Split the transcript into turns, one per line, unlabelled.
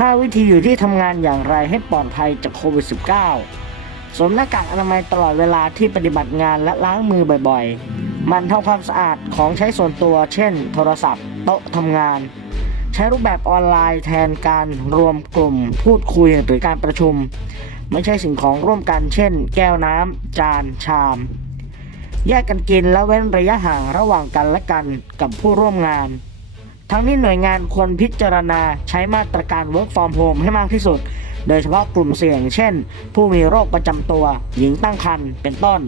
5 วิธีอยู่ที่ทำงานอย่างไรให้ปลอดภัยจากโควิด -19 สวมหน้ากากอนามัยตลอดเวลาที่ปฏิบัติงานและล้างมือบ่อยๆ มันทำความสะอาดของใช้ส่วนตัว เช่น โทรศัพท์ โต๊ะทำงาน ใช้รูปแบบออนไลน์แทนการรวมกลุ่ม พูดคุยหรือการประชุม ไม่ใช่สิ่งของร่วมกัน เช่น แก้วน้ำจาน ชาม แยกกันกินและเว้นระยะห่างระหว่างกันและกันกับผู้ร่วมงาน ทั้งนี้หน่วยงานควรพิจารณาใช้มาตรการ work from home ให้มากที่สุด โดยเฉพาะกลุ่มเสี่ยง เช่น ผู้มีโรคประจำตัว หญิงตั้งครรภ์เป็นต้น